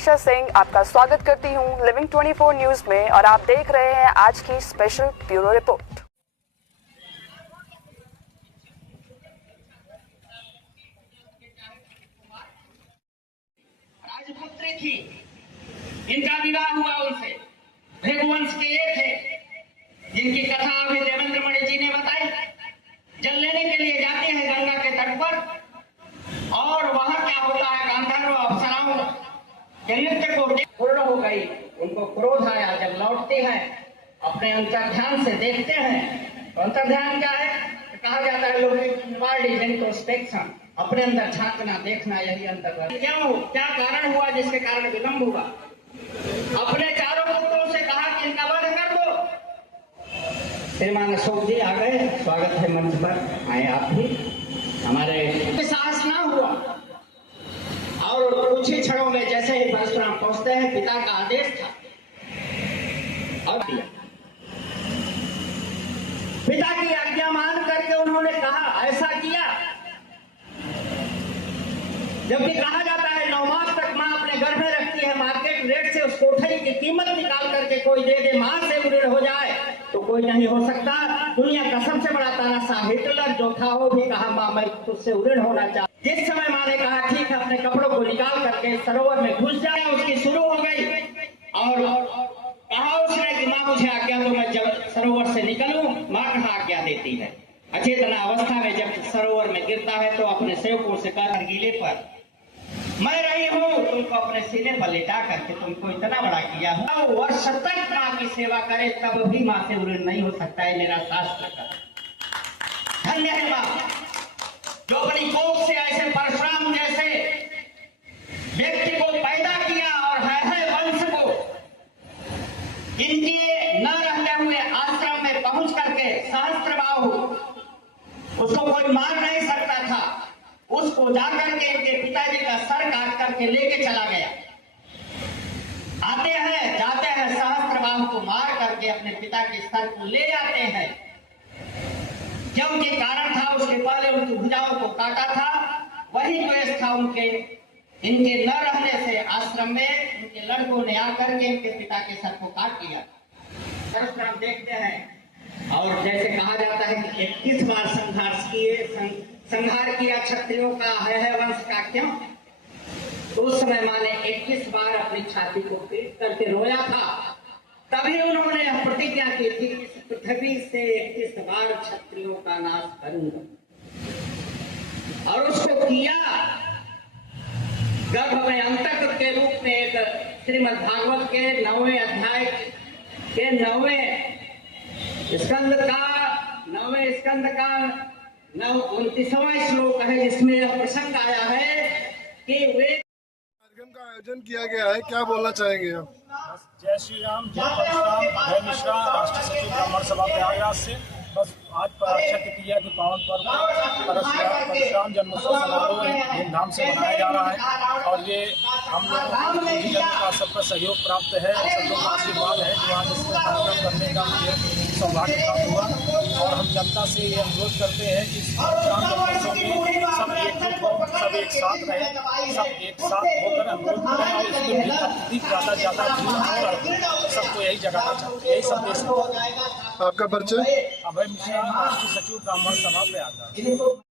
मनीषा सिंह आपका स्वागत करती हूं लिविंग 24 न्यूज में और आप देख रहे हैं आज की स्पेशल ब्यूरो रिपोर्ट। राजपुत्री थी, इनका विवाह हुआ उनसे। भृगुवंश के ये थे जिनकी कथा अभी देवेंद्र मणि जी ने बताई। जल लेने के लिए जाते हैं गंगा के तट पर और वहां क्या होता है, गांधर्व अप्सराओं के नृत्य को पूर्ण हो गई, उनको क्रोध आया। जब लौटते हैं अपने अंतर्ध्यान से देखते हैं तो अंतर्ध्यान क्या है, कहा जाता है लोग इंट्रोस्पेक्शन, अपने अंदर झांकना देखना, यही अंतर्ध्यान। क्या कारण हुआ जिसके कारण विलंब हुआ? अपने चारों पुत्रों से कहा कि इनका वध कर दो। श्रीमान अशोक जी आ गए, स्वागत है मंच पर, आए आप भी। हमारे साहस ना हुआ और कुछ ही क्षणों में जैसे ही परशुराम पहुंचते हैं, पिता का आदेश था और दिया। पिता की आज्ञा मान करके उन्होंने कहा, ऐसा किया। जबकि कहा जाता है 9 मास तक मां अपने गर्भ में रखती है, मार्केट रेट से उस कोठरी की कीमत निकाल करके कोई दे दे, मां से ऋण हो जाए तो कोई नहीं हो सकता। दुनिया का सबसे बड़ा तानाशाह हिटलर जो था वो भी कहा मां मैं तुझसे ऋण होना चाहता। जिस समय मां ने कहा ठीक है, अपने कपड़ों को निकाल करके सरोवर में घुस जाए, उसकी शुरू हो गई और कहा उसने कि मां मुझे आज्ञा दो, मैं जब सरोवर से निकलूं। मां कहा आज्ञा देती है। अचेतना अवस्था में जब सरोवर में गिरता है तो अपने सेवकों से कहा गीले पर मैं रही हूँ, तुमको अपने सीने पर लेटा करके तुमको इतना बड़ा किया हूँ। वर्ष तक माँ की सेवा करे तब भी माँ से ऋण नहीं हो सकता है, मेरा शास्त्र का। धन्य है माँ जो अपनी कोख से ऐसे परशुराम जैसे व्यक्ति को पैदा किया और है वंश को इनके न रहते हुए आश्रम में पहुंच करके सहस्त्रबाहु, उसको कोई मार नहीं सकता था, उसको जाकर के इनके पिताजी का सर काट करके लेके चला गया। आते हैं जाते हैं, सहस्त्रबाहु को मार करके अपने पिता के सर को ले जाते हैं। जो उनके कारण था, उसके पहले उनकी भुजाओं को काटा था, वही द्वेष था उनके इनके न रहने से। आश्रम में उनके लड़कों ने आकर के इनके पिता के सर को काट लिया। परशुराम देखते हैं और जैसे कहा जाता है कि 21 बार संहार किया क्षत्रियों का है वंश का क्यों? तो उस समय मां ने 21 बार अपनी छाती को पीट करके रोया था। तभी उन्होंने प्रतिज्ञा की थी इस पृथ्वी से 21 बार क्षत्रियों का नाश करूंगा, और उसको किया। गर्भ में अंतक के रूप में एक श्रीमद् भागवत के 9वें अध्याय के 9वें स्कंद का 29वां श्लोक है, जिसमें यह प्रसंग आया है कि वे कार्यक्रम का आयोजन किया गया है, क्या बोलना चाहेंगे आप? जय श्री राम, जय परशुराम। अभय मिश्रा, राष्ट्रीय सचिव ब्राह्मण सभा प्रयागराज से। बस आज अक्षय तृतीया के पावन पर्व परशुराम जन्मोत्सव समारोह धूमधाम से मनाया जा रहा है और ये हम लोगों का सबका सहयोग प्राप्त है, सब लोग का आशीर्वाद है जो आज इसको कार्यक्रम करने का मुझे सौभाग्य प्राप्त हुआ। और हम जनता से ये अनुरोध करते हैं कि परशुराम जन्मोत्सव में सब एकजुट हो, सब एक साथ रहें, सब एक साथ होकर अनुरोध करें और इसमें भी अधिक ज़्यादा सबको यही जगाना चाहते हैं, यही संदेश है। आपका परिचय? अभय मिश्रा, राष्ट्रीय सचिव ब्राह्मण सभा प्रयागराज।